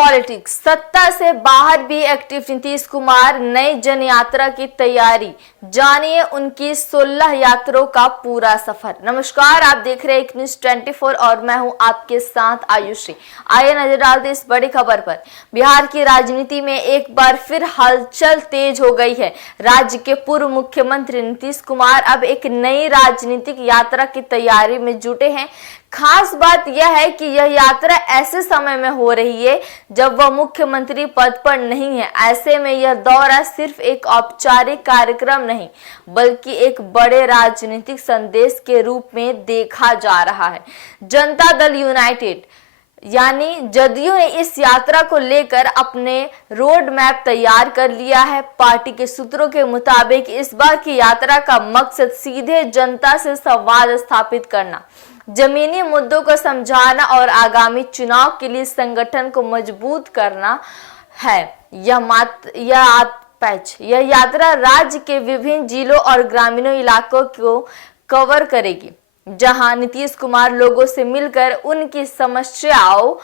Politics, सत्ता से बाहर भी एक्टिव नीतीश कुमार नई जन यात्रा की तैयारी। जानिए उनकी 16 यात्रों का पूरा सफर। नमस्कार, आप देख रहे हैं एक न्यूज़ 24 और मैं हूं आपके साथ आयुषी। आइए नजर डालते हैं इस बड़ी खबर पर। बिहार की राजनीति में एक बार फिर हलचल तेज हो गई है। राज्य के पूर्व मुख्यमंत्री नीतीश कुमार अब एक नई राजनीतिक यात्रा की तैयारी में जुटे हैं। खास बात यह है कि यह यात्रा ऐसे समय में हो रही है जब वह मुख्यमंत्री पद पर नहीं है। ऐसे में यह दौरा सिर्फ एक औपचारिक कार्यक्रम नहीं बल्कि एक बड़े राजनीतिक संदेश के रूप में देखा जा रहा है। जनता दल यूनाइटेड यानी जदयू ने इस यात्रा को लेकर अपने रोड मैप तैयार कर लिया है। पार्टी के सूत्रों के मुताबिक इस बार की यात्रा का मकसद सीधे जनता से संवाद स्थापित करना, जमीनी मुद्दों को समझाना और आगामी चुनाव के लिए संगठन को मजबूत करना है। यह यात्रा राज्य के विभिन्न जिलों और ग्रामीण इलाकों को कवर करेगी, जहां नीतीश कुमार लोगों से मिलकर उनकी समस्याओं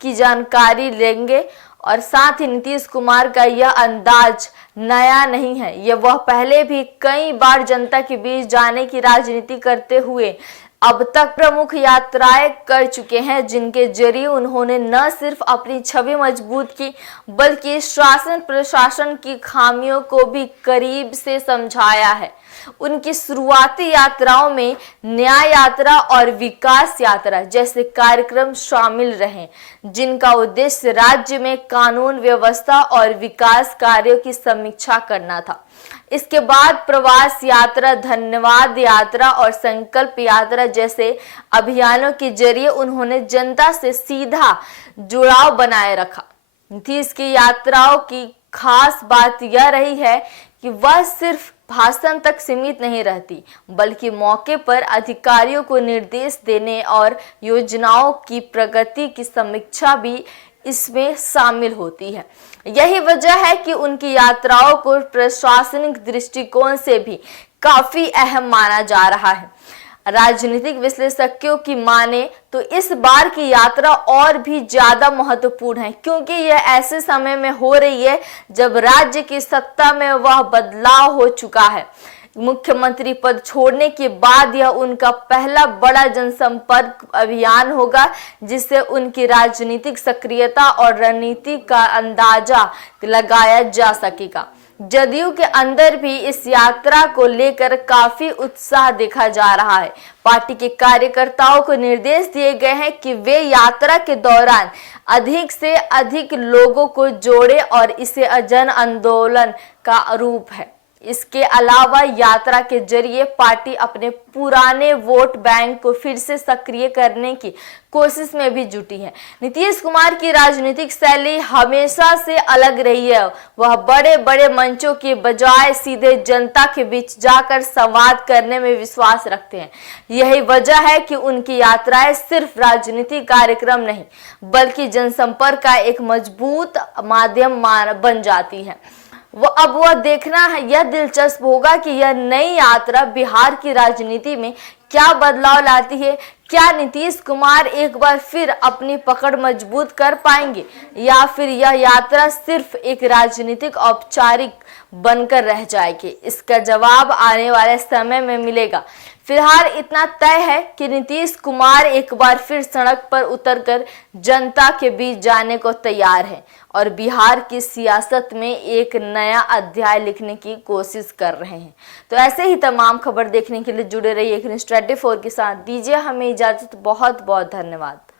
की जानकारी लेंगे। और साथ ही नीतीश कुमार का यह अंदाज नया नहीं है। यह वह पहले भी कई बार जनता के बीच जाने की राजनीति करते हुए अब तक प्रमुख यात्राएं कर चुके हैं, जिनके जरिए उन्होंने न सिर्फ अपनी छवि मजबूत की बल्कि शासन प्रशासन की खामियों को भी करीब से समझाया है। उनकी शुरुआती यात्राओं में न्याय यात्रा और विकास यात्रा जैसे कार्यक्रम शामिल रहे, जिनका उद्देश्य राज्य में कानून व्यवस्था और विकास कार्यों की समीक्षा करना था। इसके बाद प्रवास यात्रा, धन्यवाद यात्रा और संकल्प यात्रा जैसे अभियानों के जरिए उन्होंने जनता से सीधा जुड़ाव बनाए रखा। नीतीश की यात्राओं की खास बात यह रही है कि वह सिर्फ भाषण तक सीमित नहीं रहती बल्कि मौके पर अधिकारियों को निर्देश देने और योजनाओं की प्रगति की समीक्षा भी इसमें शामिल होती है। यही वजह है कि उनकी यात्राओं को प्रशासनिक दृष्टिकोण से भी काफी अहम माना जा रहा है। राजनीतिक विश्लेषकों की माने तो इस बार की यात्रा और भी ज्यादा महत्वपूर्ण है, क्योंकि यह ऐसे समय में हो रही है जब राज्य की सत्ता में वह बदलाव हो चुका है। मुख्यमंत्री पद छोड़ने के बाद यह उनका पहला बड़ा जनसंपर्क अभियान होगा, जिससे उनकी राजनीतिक सक्रियता और रणनीति का अंदाजा लगाया जा सकेगा। जदयू के अंदर भी इस यात्रा को लेकर काफी उत्साह देखा जा रहा है। पार्टी के कार्यकर्ताओं को निर्देश दिए गए हैं कि वे यात्रा के दौरान अधिक से अधिक लोगों को जोड़े और इसे जन आंदोलन का रूप है। इसके अलावा यात्रा के जरिए पार्टी अपने पुराने वोट बैंक को फिर से सक्रिय करने की कोशिश में भी जुटी है। नीतीश कुमार की राजनीतिक शैली हमेशा से अलग रही है। वह बड़े बड़े मंचों के बजाय सीधे जनता के बीच जाकर संवाद करने में विश्वास रखते हैं। यही वजह है कि उनकी यात्राएं सिर्फ राजनीतिक कार्यक्रम नहीं बल्कि जनसंपर्क का एक मजबूत माध्यम बन जाती है। वह देखना है, यह दिलचस्प होगा कि यह नई यात्रा बिहार की राजनीति में क्या बदलाव लाती है। क्या नीतीश कुमार एक बार फिर अपनी पकड़ मजबूत कर पाएंगे या फिर यह यात्रा सिर्फ एक राजनीतिक औपचारिक बनकर रह जाएगी? इसका जवाब आने वाले समय में मिलेगा। फिलहाल इतना तय है कि नीतीश कुमार एक बार फिर सड़क पर उतरकर जनता के बीच जाने को तैयार है और बिहार की सियासत में एक नया अध्याय लिखने की कोशिश कर रहे हैं। तो ऐसे ही तमाम खबर देखने के लिए जुड़े रहिए न्यूज़ 24 के साथ। दीजिए हमें इजाजत। बहुत बहुत धन्यवाद।